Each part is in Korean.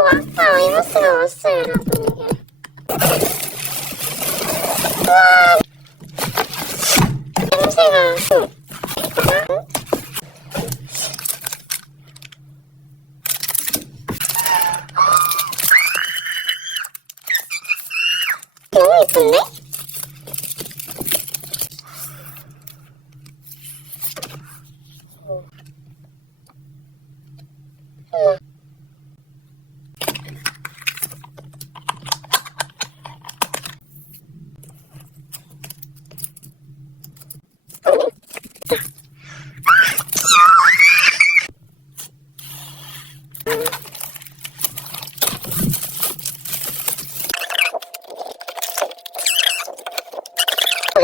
왔다. 이모스가 왔어요, 여러분. 와. 냄새가. 너무 예쁜데?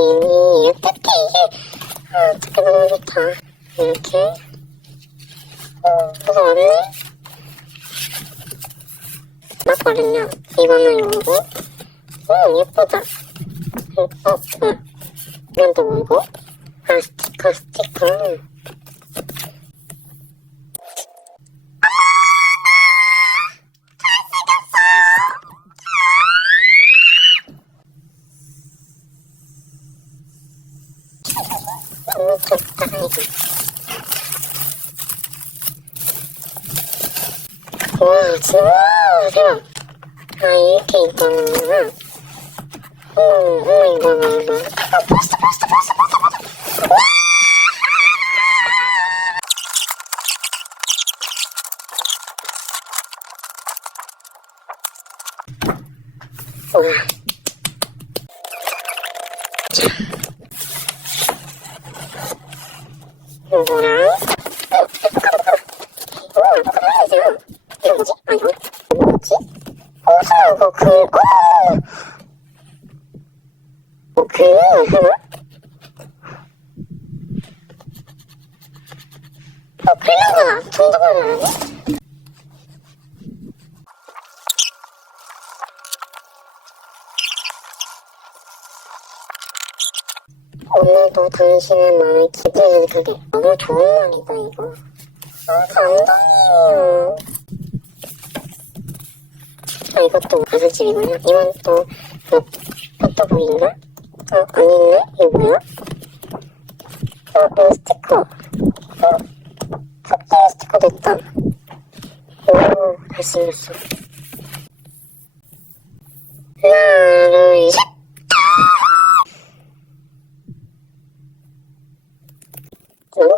이미 어떻게 이게 아 어떻게 너무 좋다 이렇게 어 뭐가 왔네 맞거든요 이거는 요거 오 예쁘다 어, 어, 이건 또 뭐고 아 스티커 스티커 너무 좋다 이거 와 진짜 대박 아 이렇게 있다는구나 어머 어머 이거 봐 이거 아 버스 버스 버스 버스 버스 와 이거랑 어 잠깐만 이거 뭐지? 이거 뭐지? 아 이거 뭐지? 이거 그 어! 어, 그 하나? 어, 글라가 정도가 나네? 오늘도 당신의 마음에 기분이 가게. 너무 좋은 날이다 이거. 아 감동이에요. 아 이것도 가슴집이구나. 이건 또 뭐, 포토보인가? 어 아니네 이거 뭐야? 어 이거 스티커. 어 갑자기 스티커 됐다. 오 잘생겼어 하나 둘셋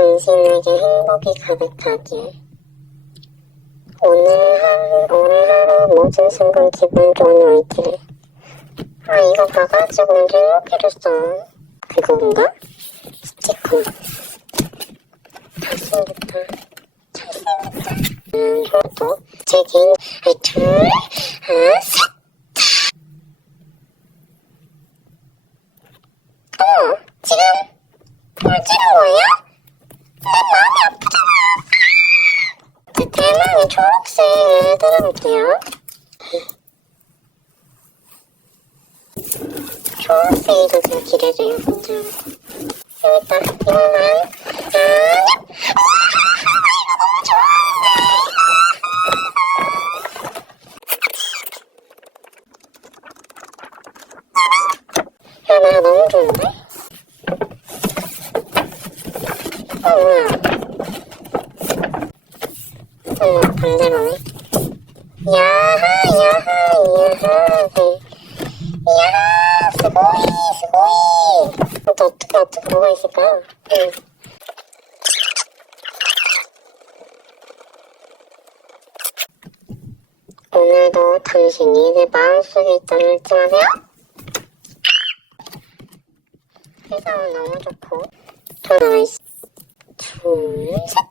당신에게 행복이 가득하길. 오늘 하루, 오늘 하루 모든 순간 기분 좋은 월기를. 아, 이거 봐가지고 이제 행복해졌어. 그건가? 스티커. 잘생겼다. 잘생겼다. 음, 이것도 제 개인, 아, 둘, 하나, 셋. 어, 지금 뭘 찍은 거예 제 대망의 초록색을 들어볼게요. 초록색이 더 그렇게 해줘요, 분들. 여기다, 이거만. 아, 나 너무 좋아. 야, 나 너무 좋은데? 반대로네. 야하, 야하, 야하, 네. 야하, 스고이, 스고이. 또 어떻게, 어떻게 뭐가 있을까? 응. 오늘도 당신이 내 마음속에 있다는 잊지 마세요. 세상은 너무 좋고 있 둘, 셋.